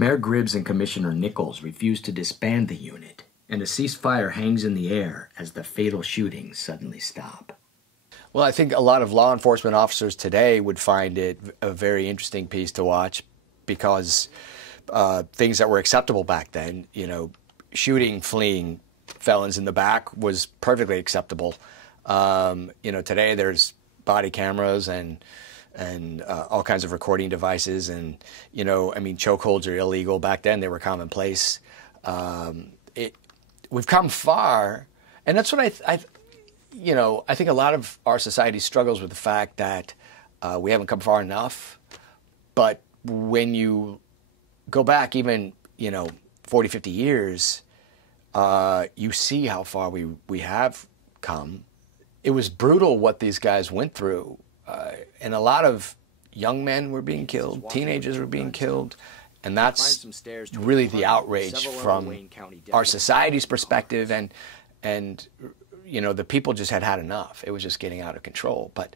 Mayor Gribbs and Commissioner Nichols refuse to disband the unit, and a ceasefire hangs in the air as the fatal shootings suddenly stop. Well, I think a lot of law enforcement officers today would find it a very interesting piece to watch because things that were acceptable back then, you know, shooting, fleeing felons in the back was perfectly acceptable. You know, today there's body cameras and all kinds of recording devices, and you know, I mean, chokeholds are illegal. Back then, they were commonplace. We've come far, and that's what you know, I think a lot of our society struggles with the fact that we haven't come far enough. But when you go back even, you know, 40, 50 years, you see how far we have come. It was brutal what these guys went through. And a lot of young men were being killed, teenagers were being killed. And that's really the outrage from our society's perspective. And you know, the people just had enough. It was just getting out of control. But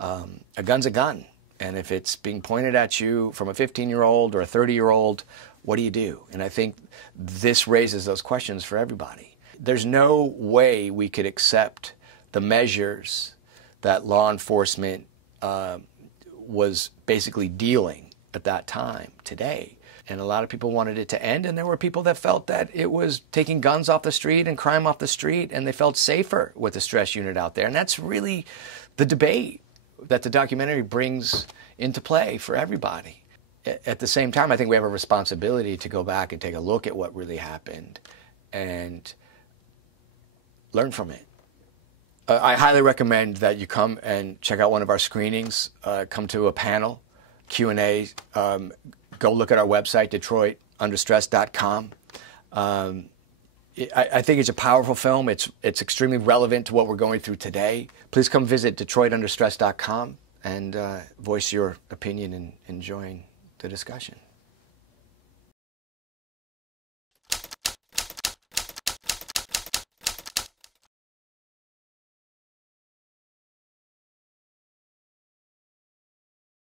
a gun's a gun. And if it's being pointed at you from a 15-year-old or a 30-year-old, what do you do? And I think this raises those questions for everybody. There's no way we could accept the measures that law enforcement was basically dealing at that time today. And a lot of people wanted it to end, and there were people that felt that it was taking guns off the street and crime off the street, and they felt safer with the stress unit out there. And that's really the debate that the documentary brings into play for everybody. At the same time, I think we have a responsibility to go back and take a look at what really happened and learn from it. I highly recommend that you come and check out one of our screenings, come to a panel, Q&A, go look at our website, DetroitUnderStress.com. I think it's a powerful film. It's extremely relevant to what we're going through today. Please come visit DetroitUnderStress.com and voice your opinion and join the discussion.